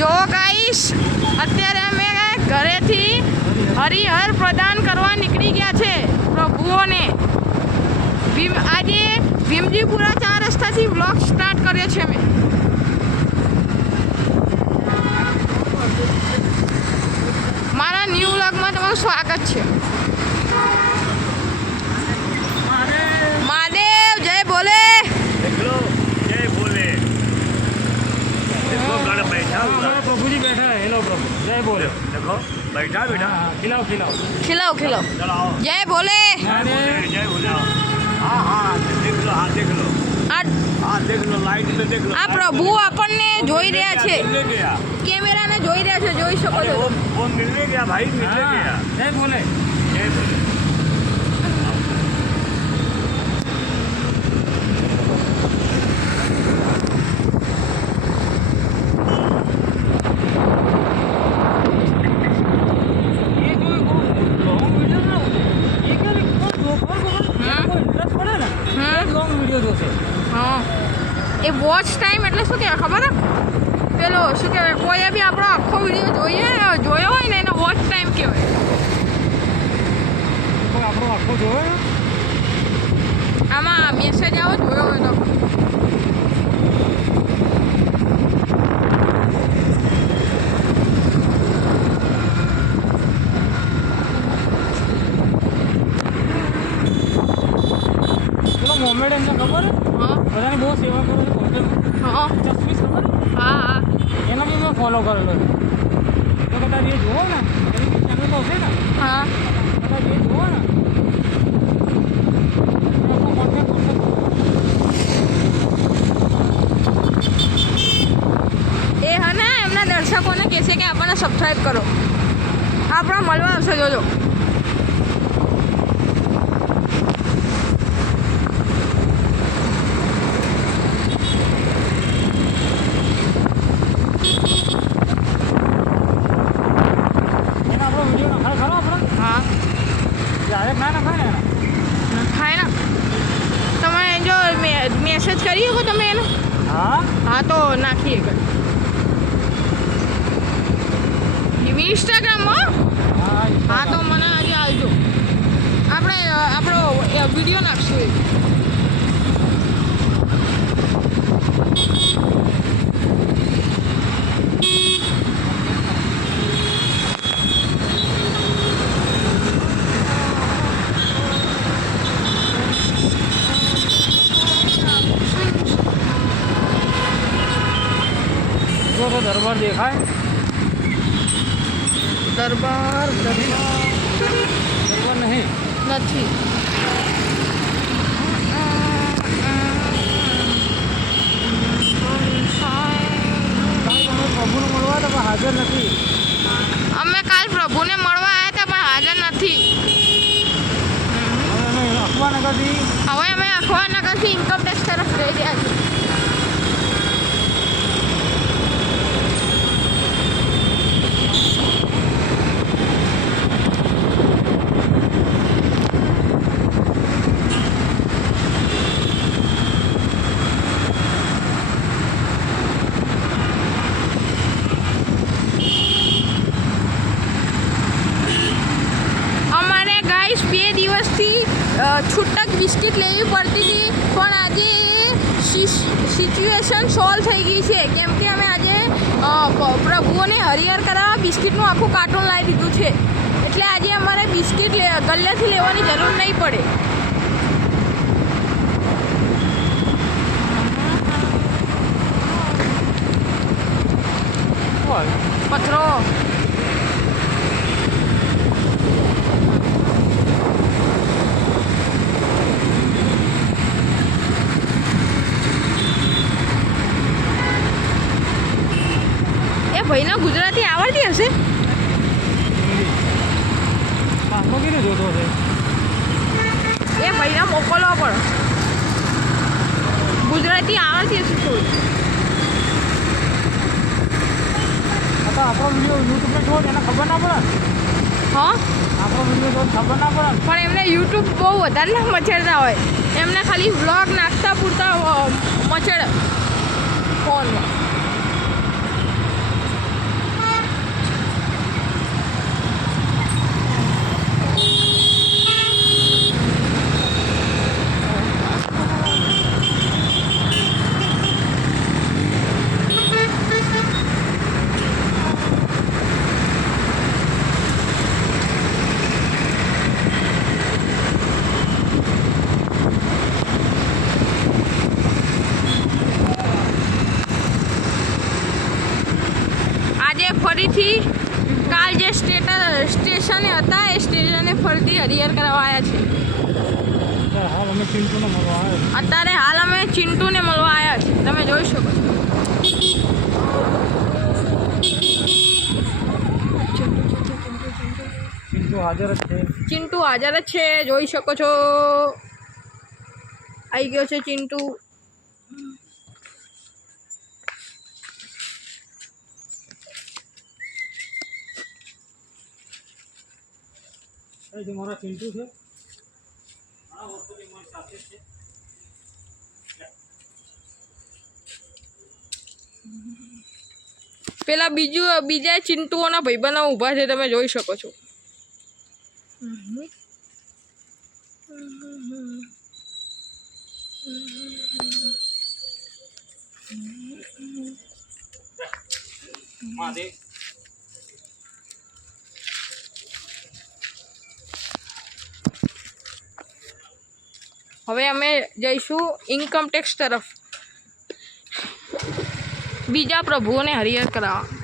જો ગાઈસ અત્યારે અમે ઘરેથી હરિહર પ્રદાન કરવા નીકળી ગયા છે પ્રભુઓને. આજે ભીમજીપુરા 4 રસ્તાથી વ્લોગ સ્ટાર્ટ કર્યો છે મેં. મારા ન્યૂ વ્લોગમાં તમારું સ્વાગત છે. મહાદેવ જય બોલે. जय बोले। देखो गाना बैठा हुआ है। प्रभु जी बैठा है। हेलो प्रभु जय बोले। देखो बैठा बैठा। खिलाओ खिलाओ ખીલાવ ખીલાવ चलाओ જય बोले. जय बोले। हाँ हाँ देख लो, हाँ देख लो, આ हाँ देख लो, लाइट में देख लो। આ પ્રભુ આપણને જોઈ રહ્યા છે, मिलने गया। કેમેરાને જોઈ રહ્યા છે, જોઈ શકો अरे છો. वो मिलने गया भाई, मिलने गया। जय बोले। जय बोले। ये जो लॉन्ग वीडियो ना ये क्या लिखो दोपहर को कोई इंटरेस्ट पड़े ना लॉन्ग वीडियो जो છે. હા એ વોચ ટાઈમ એટલે શું કહેવાય ખબર હે? પેલો શું કહેવાય, કોઈએ બી આપણો આખો વિડીયો જોયો હોય ને એનો વોચ ટાઈમ કહેવાય. કોઈ આપણો આખો જોયો ને આમાં મેસેજ આવો જોયો હોય તો. પેલો મોમેડ એમને ખબર હે હા બધાની બહુ સેવા કરે છે કોન્ટેન્ટ હા ચશ્મીશ ખબર હે? હા હા એનો બી મેં ફોલો કરેલો છે. તો કદાચ એ જુઓ ને એની બી ચેનલ તો હશે ને હા કદાચ એ જુઓ ને એનો કોન્ટેન્ટ હશે. એ હા ને એમના દર્શકોને કહેશે કે આપણને સબસ્ક્રાઈબ કરો, આપણા મળવા આવશે જોજો. એને આપણો વિડીયો નખાય ખરો આપણે હા ડાયરેક્ટ ના નખાય ને એના થાય ને. તમે જો મેસેજ કરી શકો તમે એને. હા હા તો નાખીએ કર ઇન્સ્ટાગ્રામમાં. હા તો મને આજે આવજો, આપણે આપણો વિડીયો નાખશું એ. જો તો દરબાર દેખાય દરબાર દરબાર નહીં નથી. કાલ તમે પ્રભુને મળવા તો પણ હાજર નથી. અમે કાલ પ્રભુને મળવા આવ્યા હતા પણ હાજર નથી. હવે અમે અખબારનગરથી હવે અમે અખબારનગરથી ઇન્કમટેક્સ તરફ જઈ રહ્યા છીએ. અમારે ગાઈસ 2 દિવસથી છૂટક બિસ્કિટ લેવી પડતી હતી, પણ આજે સિચ્યુએશન સોલ્વ થઈ ગઈ છે, કેમ કે અમે આજે પ્રભુઓને હરિહર કરાવવા બિસ્કિટનું આખું કાર્ટૂન લાવી દીધું છે, એટલે આજે અમારે બિસ્કિટ ગલ્લેથી લેવાની જરૂર નહીં પડે. પથરો એ ભાઈને ગુજરાતી આવડતી હશે. પાછો કીધું જોતો છે એ ભાઈને મોકલવા પડે, ગુજરાતી આવડતી હશે થોડી. આ તો આપણો વિડીયો યુટ્યુબ પર જોવો એને ખબર ના પડે. હા આપણો વિડીયો જોવો ખબર ના પડે. પણ એમને યુટ્યુબ બહુ વધારે ના મચેડતા હોય, એમને ખાલી વ્લોગ નાખતા પૂરતા મચેડે ફોનમાં. આજે ફરીથી કાલ જે સ્ટેશને હતા એ સ્ટેશને ફરીથી હરિહર કરાવવા આવ્યા છે. હાલ અમે ચિંટુને મળવા આવ્યા. અત્યારે હાલ અમે ચિંટુને મળવા આવ્યા છીએ, તમે જોઈ શકો છો. ચિંટુ હાજર જ છે. ચિંટુ હાજર જ છે, જોઈ શકો છો. આવી ગયો છે ચિંટુ. જે મારા ચિંટુ છે. પેલા બીજા ચિંટુઓના ભાઈબંધો ઊભા છે, તમે જોઈ શકો છો. હવે અમે જઈશું ઇન્કમટેક્સ તરફ, બીજા પ્રભુઓને હરિહર કરાવવા.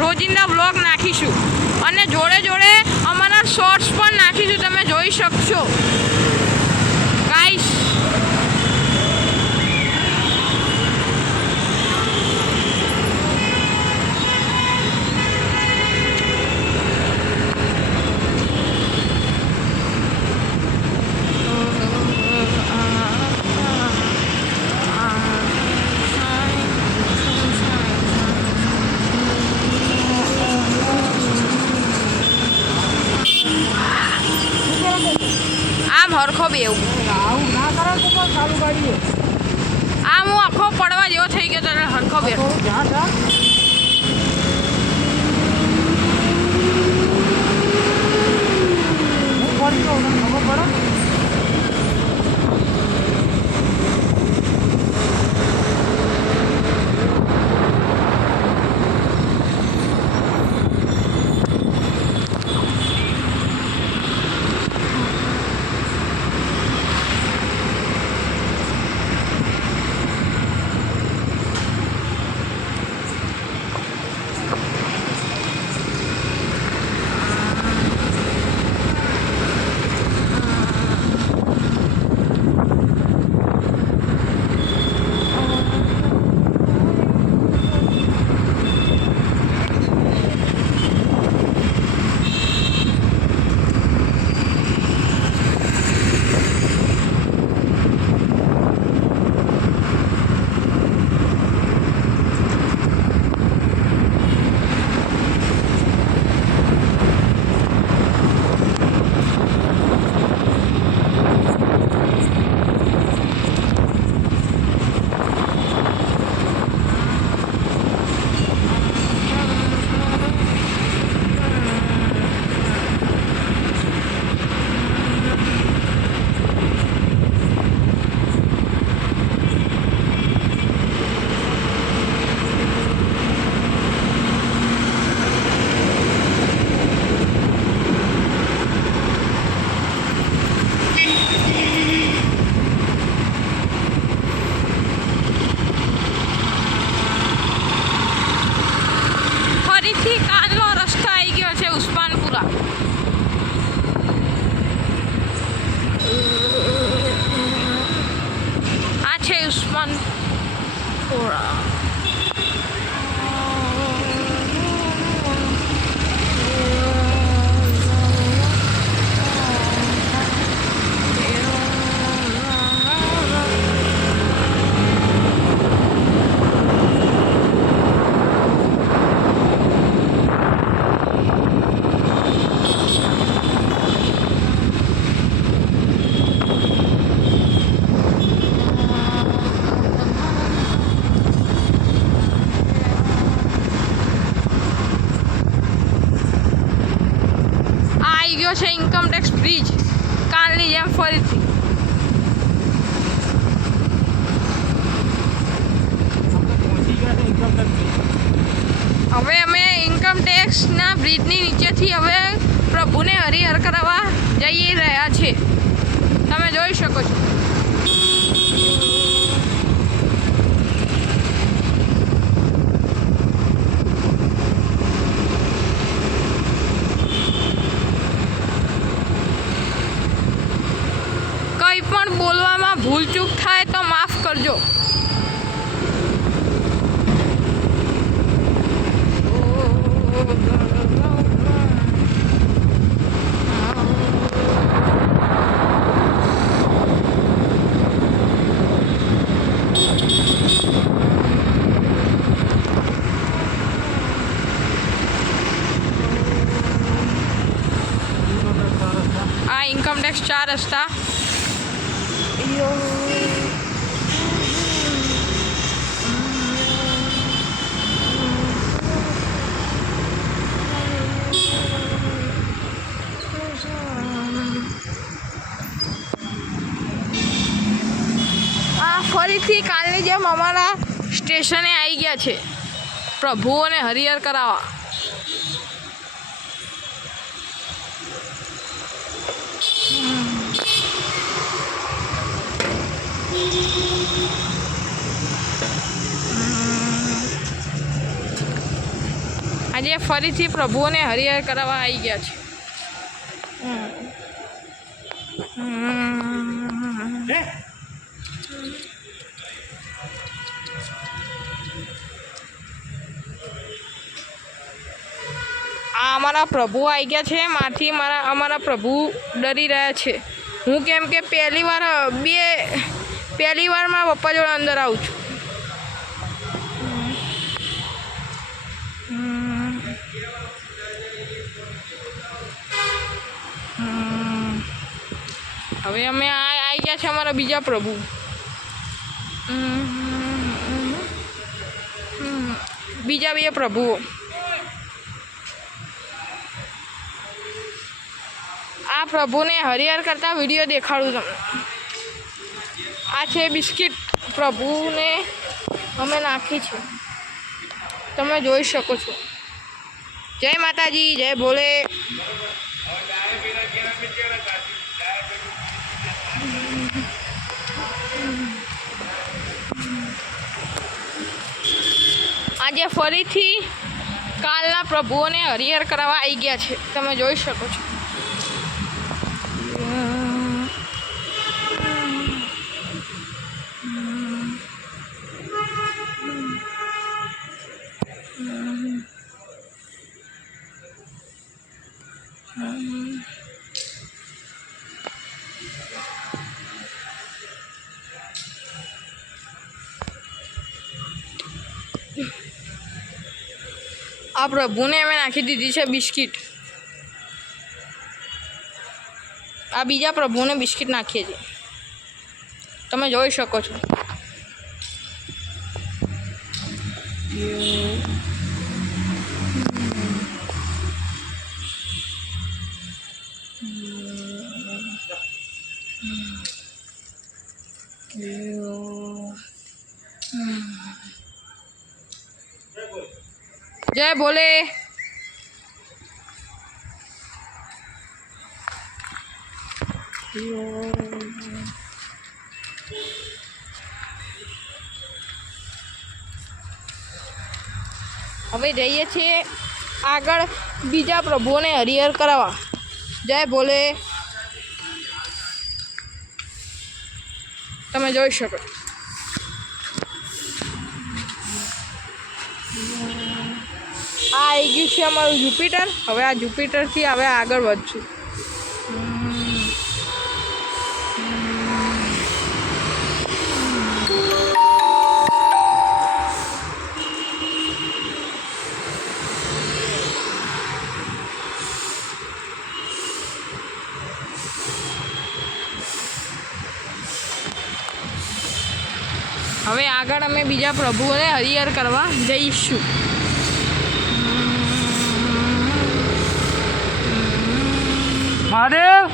રોજિંદા બ્લોગ નાખીશું અને જોડે જોડે અમારા શોર્ટ્સ પણ નાખીશું, તમે જોઈ શકશો ગાઈસ. હરખો બેવ આવું ના કરે તો પણ ચાલુ ગાડીએ. આ હું આખો પડવા જેવો થઈ ગયો તો હરખો બેવ. જ્યાં ત્યાં હું ફરી તો ખબર પડે. ફરીથી કાલનો રસ્તો આવી ગયો છે ઉસ્માનપુરા. આ છે ઉસ્માનપુરા. છે ઇન્કમટેક્સ બ્રિજ કાલની જેમ ફરીથી. હવે અમે ઇન્કમટેક્સના બ્રિજની નીચેથી હવે પ્રભુને હરિહર કરવા જઈ રહ્યા છે. તમે જોઈ શકો છો. કંઈ પણ બોલવામાં ભૂલચૂક થાય તો માફ કરજો. આ ઇન્કમટેક્સ 4 રસ્તા. ફરીથી કાલની જેમ અમારા સ્ટેશને આવી ગયા છે પ્રભુઓને હરિહર કરાવવા. આજે ફરીથી પ્રભુઓને હરિહર કરાવવા આવી ગયા છે. આ અમારા પ્રભુ આવી ગયા છે. માથી અમારા પ્રભુ ડરી રહ્યા છે. હું કેમ કે પહેલી વાર મારા પપ્પા જોડે અંદર આવું છું. હવે અમે આવી ગયા છે અમારા બીજા પ્રભુ. બીજા બે પ્રભુઓ. આ પ્રભુને હરિહર કરતા વિડીયો દેખાડું તમને. આ છે બિસ્કિટ પ્રભુને અમે નાખી છે. તમે જોઈ શકો છો. જય માતાજી, જય ભોલે. આજે ફરીથી કાલના પ્રભુઓને હરિહર કરાવવા આવી ગયા છે. તમે જોઈ શકો છો. આ પ્રભુને અમે નાખી દીધી છે બિસ્કિટ. આ બીજા પ્રભુને બિસ્કિટ નાખીએ છીએ. તમે જોઈ શકો છો. જય ભોલે. હવે જઈએ છીએ આગળ બીજા પ્રભુઓને હરિહર કરાવવા. જય ભોલે. તમે જોઈ શકો છો. આ આવી ગયું છે અમારું જુપિટર. હવે આ જુપિટરથી હવે આગળ વધશું. હવે આગળ અમે બીજા પ્રભુઓને હરિહર કરવા જઈશું. મહાદેવ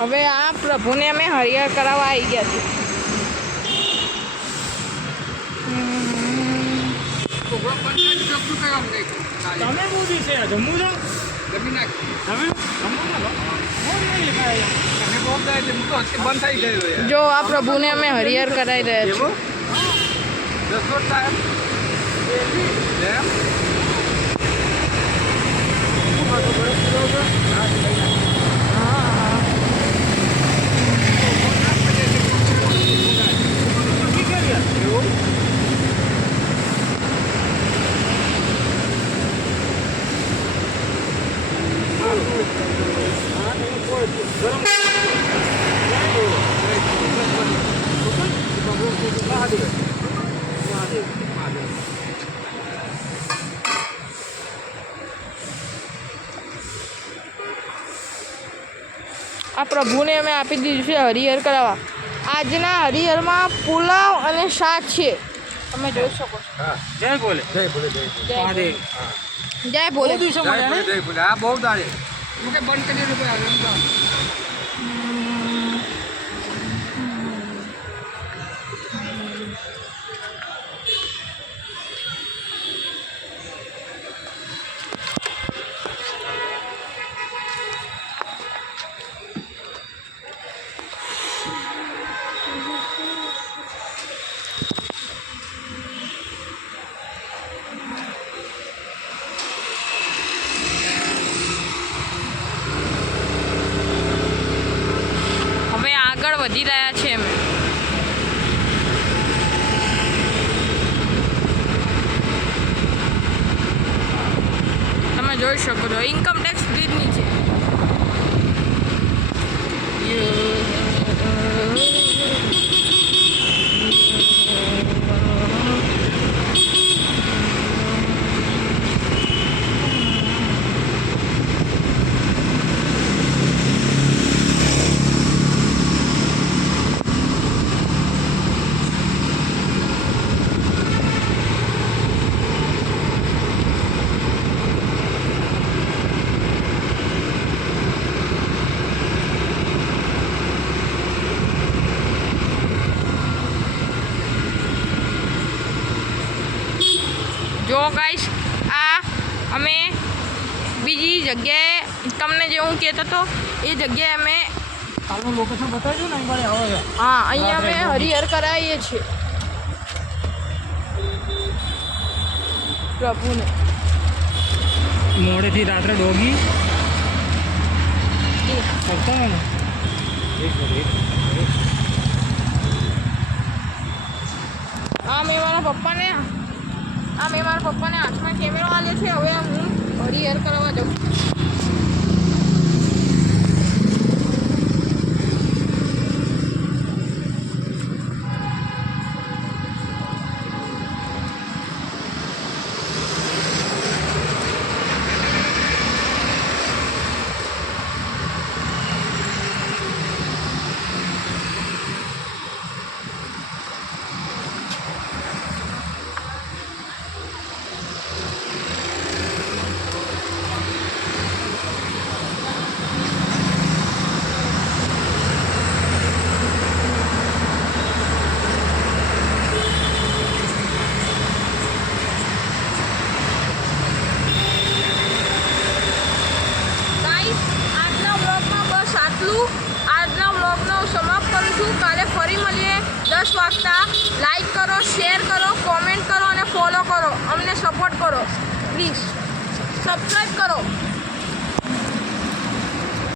હવે આ પ્રભુને અમે હરિહર કરાવવા આવી ગયા છીએ. તમે મોદી છે જમ્મુ છો જો આ પ્રભુને અમે હરિહર કરાવી રહ્યા છીએ. આ પ્રભુને અમે આપી દીધું છે હરિહર કરાવવા. આજના હરિહરમાં પુલાવ અને શાક છે. તમે જોઈ શકો છો. જય બોલે જય બોલે જય મહાદેવ જય ભોલે. દિવસે મળ્યા ને આ બહુ દાડે બંધ કરી દીધું. આગળ વધી રહ્યા છે અમે. તમે જોઈ શકો છો ઇન્કમ ટેક્સ બ્રિજની છે. જો ગાઈસ આ અમે બીજી જગ્યાએ તમને જે હું કહેતો હતો એ જગ્યાએ અમે કાલનું લોકેશન બતાવજો ને અહીં આવે હા અહીંયા અમે હરિહર કરાવીએ છીએ પ્રભુને. મોડેથી રાત્રે ડોગી કરતા હોય ને આ મેં મારા પપ્પાને હાથમાં કેમેરો આલ્યો છે. હવે હું હરિહર કરવા જાઉં. વાગતા લાઈક કરો, શેર કરો, કોમેન્ટ કરો અને ફોલો કરો. અમને સપોર્ટ કરો પ્લીઝ. સબસ્ક્રાઈબ કરો.